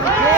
Yeah.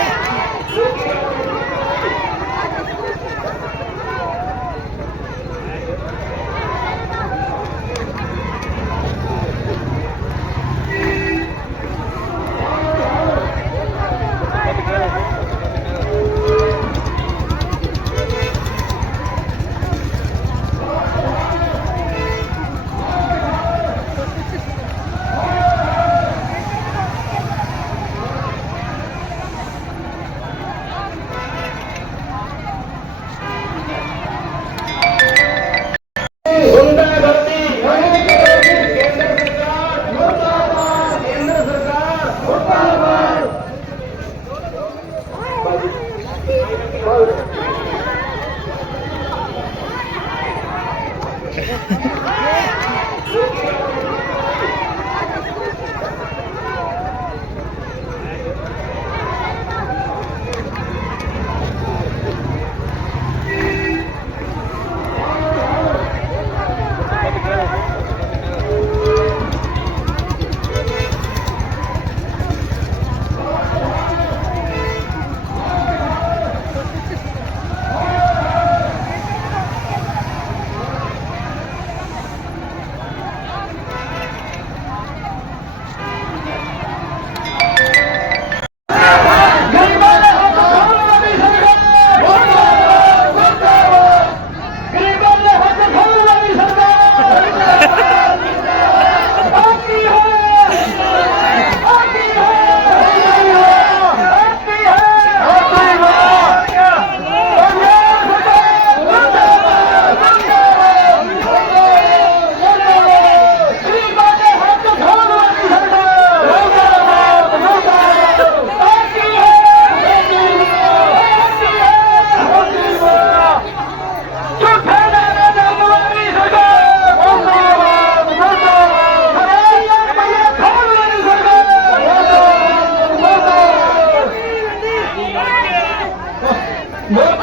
Valeu. Modi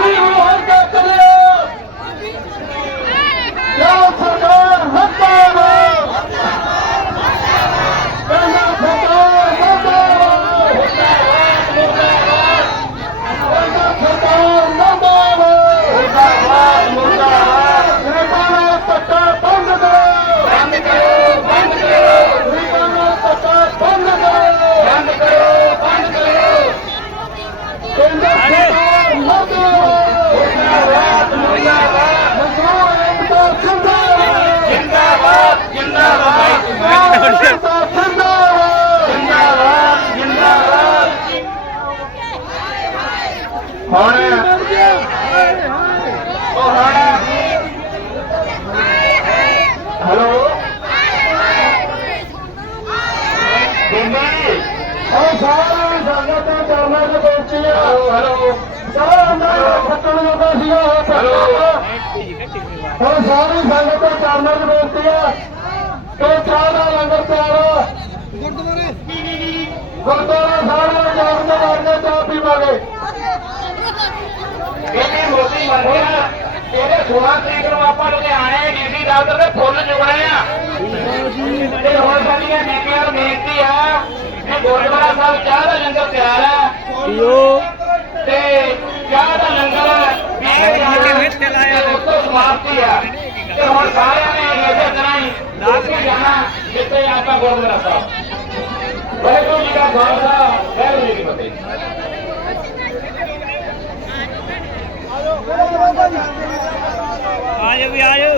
ਹੁਣ ਉਹ hello ਬੀਬੀ ਉਹ ਸਾਰੇ ਸੰਗਤ ਦੇ ਚਰਨਾਂ 'ਚ ਬੈਠੀ ਆ ਹੈਲੋ ਸਾਰਾ ਅੰਦਰ ਫੱਟਣ ਲੱਗਾ ਸੀਗਾ ਹੈਲੋ। ਹੁਣ ਸਾਰੀ ਸੰਗਤ ਦੇ ਚਰਨਾਂ 'ਚ ਬੈਠੀ ਆ ਕਿ ਚਾਹ ਦਾ ਲੰਗਰ ਤਿਆਰ ਆ ਗੁਰਦੁਆਰਾ ਸਾਹਿਬ ਦੇ ਜਾਣ ਦੇ ਵਾਸਤੇ ਚਾਹ ਪੀਵਾਂਗੇ ਇਹਨੇ ਮੋਦੀ ਮੰਨਿਆ ਇਹਦੇ 16 ਤਰੀਕ ਨੂੰ ਆਪਾਂ ਲੁਧਿਆਣੇ ਡੀਸੀ ਦਫ਼ਤਰ ਦੇ ਫੁੱਲ ਚੁਗਣੇ ਆ। ਤੇ ਹੁਣ ਸਾਡੀਆਂ ਬੀਬੀਆਂ ਨੂੰ ਬੇਨਤੀ ਆ ਕਿ ਗੁਰਦੁਆਰਾ ਸਾਹਿਬ ਚਾਹ ਦਾ ਲੰਗਰ ਤਿਆਰ ਆ ਪੀਓ ਤੇ ਚਾਹ ਦਾ ਲੰਗਰ ਵੀਹ ਤੇ ਉਤੋਂ ਸਮਾਪਤੀ ਆ ਤੇ ਹੁਣ ਸਾਰਿਆਂ ਨੇ ਇਸੇ ਤਰ੍ਹਾਂ ਹੀ ਦਾਸ ਜਾਣਾ ਜਿੱਥੇ ਆਪਾਂ ਗੁਰਦੁਆਰਾ ਸਾਹਿਬ ਵਾਹਿਗੁਰੂ ਜੀ ਕਾ ਖਾਲਸਾ ਵਾਹਿਗੁਰੂ ਜੀ ਕੀ ਫਤਿਹ। ਆਜੋ ਵੀ ਆਜੋ।